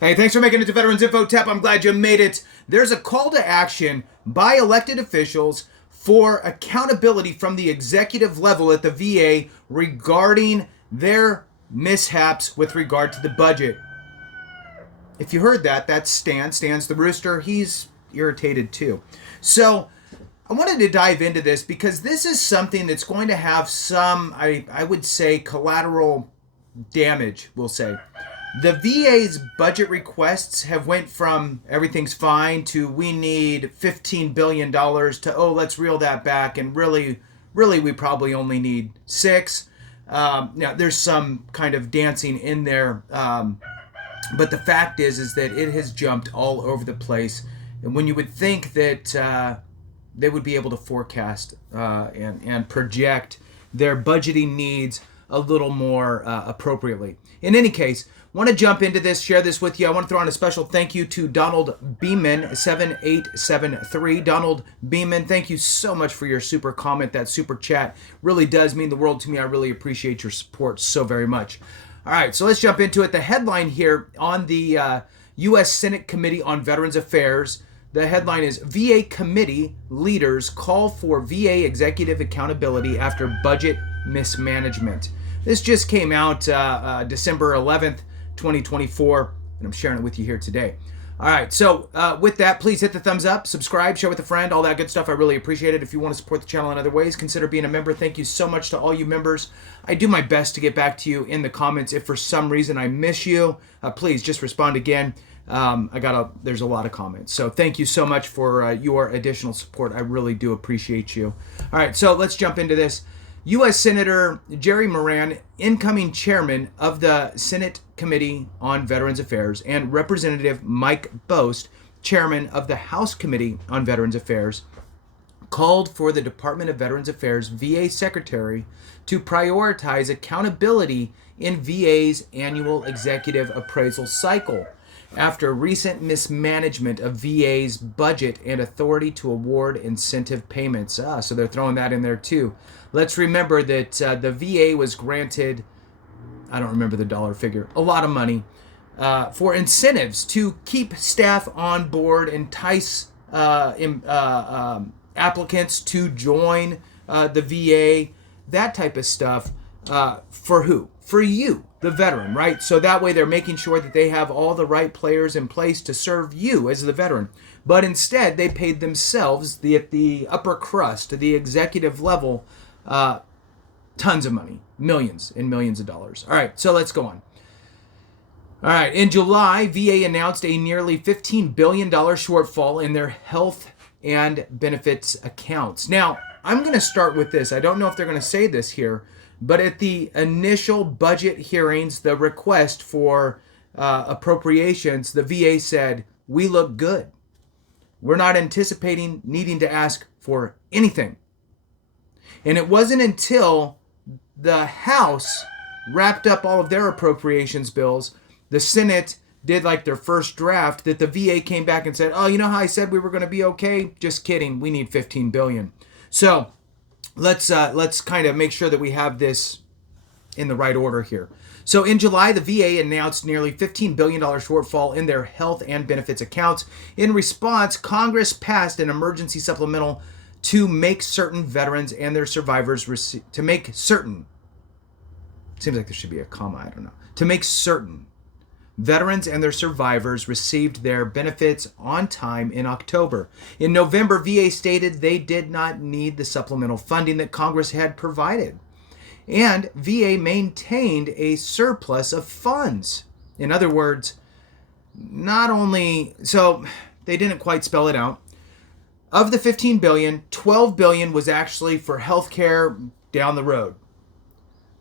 Hey, thanks for making it to Veterans Info Tap. I'm glad you made it. There's a call to action by elected officials for accountability from the executive level at the VA regarding their mishaps with regard to the budget. If you heard that, that's Stan. Stan's the rooster. He's irritated too. So I wanted to dive into this because this is something that's going to have some, I would say, collateral damage, we'll say. The VA's budget requests have went from everything's fine to we need $15 billion to, oh, let's reel that back. And really, we probably only need $6. Now, there's some kind of dancing in there. But the fact is that it has jumped all over the place. And when you would think that they would be able to forecast and project their budgeting needs a little more appropriately. In any case, want to jump into this, share this with you. I want to throw on a special thank you to Donald Beeman, 7873. Donald Beeman, thank you so much for your super comment. That super chat really does mean the world to me. I really appreciate your support so very much. All right, so let's jump into it. The headline here on the U.S. Senate Committee on Veterans Affairs, the headline is VA Committee Leaders Call for VA Executive Accountability After Budget Mismanagement. This just came out December 11th, 2024, and I'm sharing it with you here today. All right, so with that, please hit the thumbs up, subscribe, share with a friend, all that good stuff. I really appreciate it. If you want to support the channel in other ways, consider being a member. Thank you so much to all you members. I do my best to get back to you in the comments. If for some reason I miss you, please just respond again. There's a lot of comments. So thank you so much for your additional support. I really do appreciate you. All right, so let's jump into this. U.S. Senator Jerry Moran, incoming chairman of the Senate Committee on Veterans Affairs, and Representative Mike Bost, chairman of the House Committee on Veterans Affairs, called for the Department of Veterans Affairs VA Secretary to prioritize accountability in VA's annual executive appraisal cycle after recent mismanagement of VA's budget and authority to award incentive payments. So they're throwing that in there too. Let's remember that the VA was granted, I don't remember the dollar figure, a lot of money for incentives to keep staff on board, entice applicants to join the VA, that type of stuff. For who? For you, the veteran, right? So that way they're making sure that they have all the right players in place to serve you as the veteran. But instead, they paid themselves, the upper crust, the executive level, tons of money, millions and millions of dollars. All right, so let's go on. All right, in July, VA announced a nearly $15 billion shortfall in their health and benefits accounts. Now, I'm going to start with this. I don't know if they're going to say this here, but at the initial budget hearings, the request for appropriations, the VA said, we look good. We're not anticipating needing to ask for anything. And it wasn't until the House wrapped up all of their appropriations bills, the Senate did like their first draft, that the VA came back and said, oh, you know how I said we were going to be okay? Just kidding. We need $15 billion. So let's kind of make sure that we have this in the right order here. So in July, the VA announced nearly $15 billion shortfall in their health and benefits accounts. In response, Congress passed an emergency supplemental to make certain veterans and their survivors seems like there should be a comma, I don't know. To make certain veterans and their survivors received their benefits on time in October. In November, VA stated they did not need the supplemental funding that Congress had provided. And VA maintained a surplus of funds. In other words, so they didn't quite spell it out. Of the $15 billion, $12 billion was actually for healthcare down the road.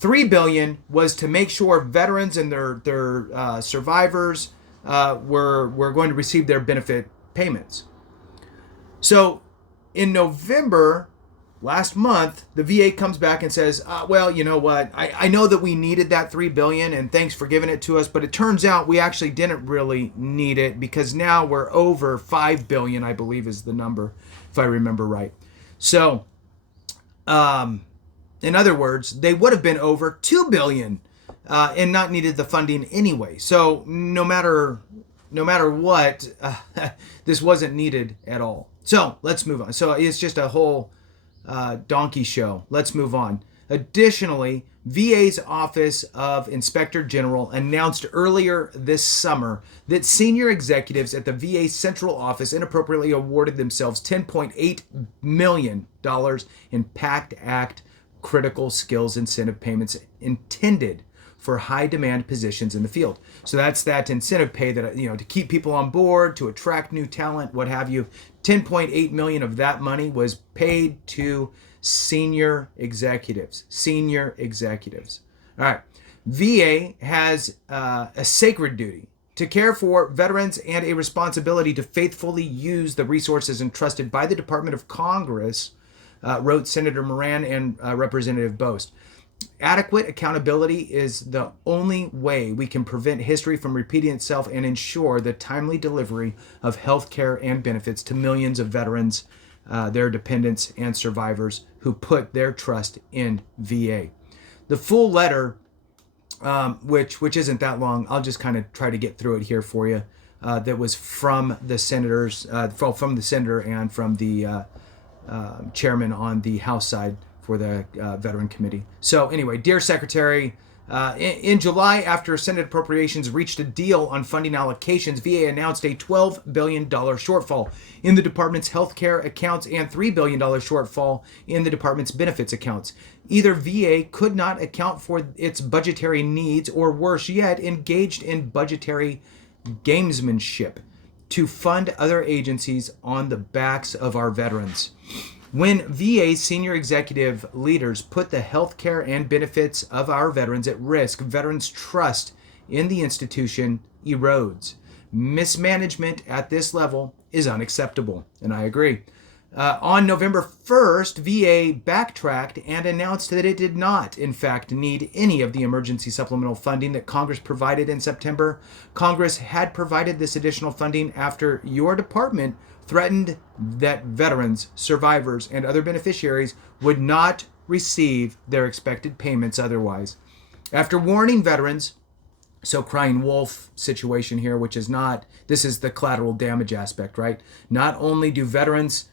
$3 billion was to make sure veterans and their survivors were going to receive their benefit payments. So in November, last month, the VA comes back and says, well, you know what? I know that we needed that $3 billion and thanks for giving it to us, but it turns out we actually didn't really need it because now we're over $5 billion, I believe is the number, if I remember right. So, in other words, they would have been over $2 billion and not needed the funding anyway. So no matter no matter what, this wasn't needed at all. So let's move on. So it's just a whole donkey show. Let's move on. Additionally, VA's Office of Inspector General announced earlier this summer that senior executives at the VA Central Office inappropriately awarded themselves $10.8 million in PACT Act critical skills incentive payments intended for high demand positions in the field. So that's that incentive pay that, to keep people on board, to attract new talent, what have you. 10.8 million of that money was paid to senior executives. All right. VA has a sacred duty to care for veterans and a responsibility to faithfully use the resources entrusted by the Department of Congress, wrote Senator Moran and Representative Bost. Adequate accountability is the only way we can prevent history from repeating itself and ensure the timely delivery of health care and benefits to millions of veterans, their dependents, and survivors who put their trust in VA. The full letter, which isn't that long, I'll just kind of try to get through it here for you, that was from the senators, from the senator and from the chairman on the House side for the Veteran Committee. So anyway, dear Secretary, in July, after Senate Appropriations reached a deal on funding allocations, VA announced a $12 billion shortfall in the department's healthcare accounts and $3 billion shortfall in the department's benefits accounts. Either VA could not account for its budgetary needs, or worse yet, engaged in budgetary gamesmanship to fund other agencies on the backs of our veterans. When VA senior executive leaders put the health care and benefits of our veterans at risk, veterans' trust in the institution erodes. Mismanagement at this level is unacceptable, and I agree. On November 1st, VA backtracked and announced that it did not, in fact, need any of the emergency supplemental funding that Congress provided in September. Congress had provided this additional funding after your department threatened that veterans, survivors, and other beneficiaries would not receive their expected payments otherwise. After warning veterans, so crying wolf situation here, which is not, this is the collateral damage aspect, right? Not only do veterans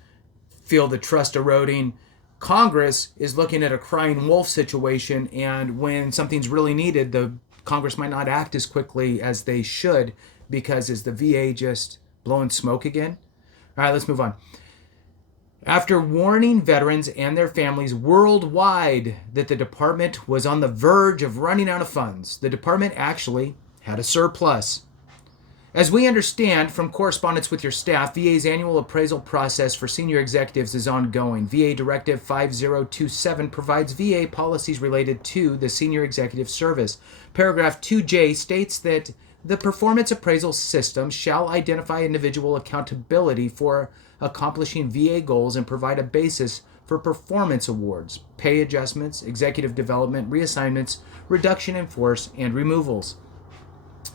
feel the trust eroding, Congress is looking at a crying wolf situation, and when something's really needed, the Congress might not act as quickly as they should, because is the VA just blowing smoke again? All right, let's move on. After warning veterans and their families worldwide that the department was on the verge of running out of funds, the department actually had a surplus. As we understand from correspondence with your staff, VA's annual appraisal process for senior executives is ongoing. VA Directive 5027 provides VA policies related to the senior executive service. Paragraph 2J states that the performance appraisal system shall identify individual accountability for accomplishing VA goals and provide a basis for performance awards, pay adjustments, executive development, reassignments, reduction in force, and removals.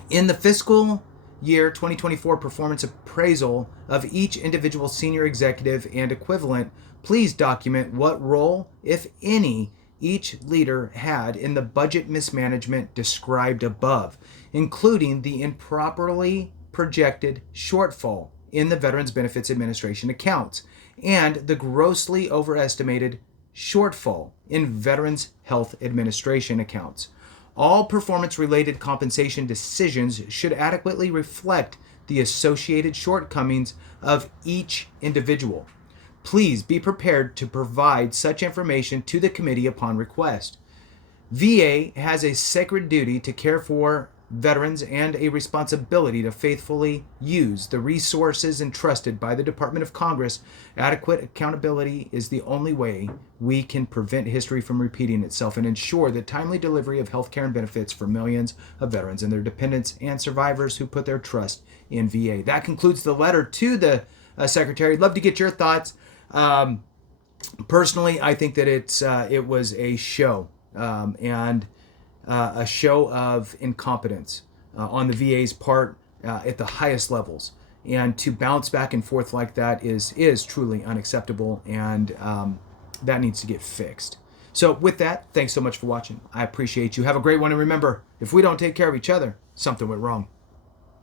In the fiscal year 2024 performance appraisal of each individual senior executive and equivalent, please document what role, if any, each leader had in the budget mismanagement described above, including the improperly projected shortfall in the Veterans Benefits Administration accounts and the grossly overestimated shortfall in Veterans Health Administration accounts. All performance-related compensation decisions should adequately reflect the associated shortcomings of each individual. Please be prepared to provide such information to the committee upon request. VA has a sacred duty to care for veterans and a responsibility to faithfully use the resources entrusted by the Department of Congress. Adequate accountability is the only way we can prevent history from repeating itself and ensure the timely delivery of health care and benefits for millions of veterans and their dependents and survivors who put their trust in VA. That concludes the letter to the Secretary. I'd love to get your thoughts. Personally, I think that it was a show, and a show of incompetence on the VA's part at the highest levels. And to bounce back and forth like that is truly unacceptable, and that needs to get fixed. So with that, thanks so much for watching. I appreciate you. Have a great one, and remember, if we don't take care of each other, something went wrong.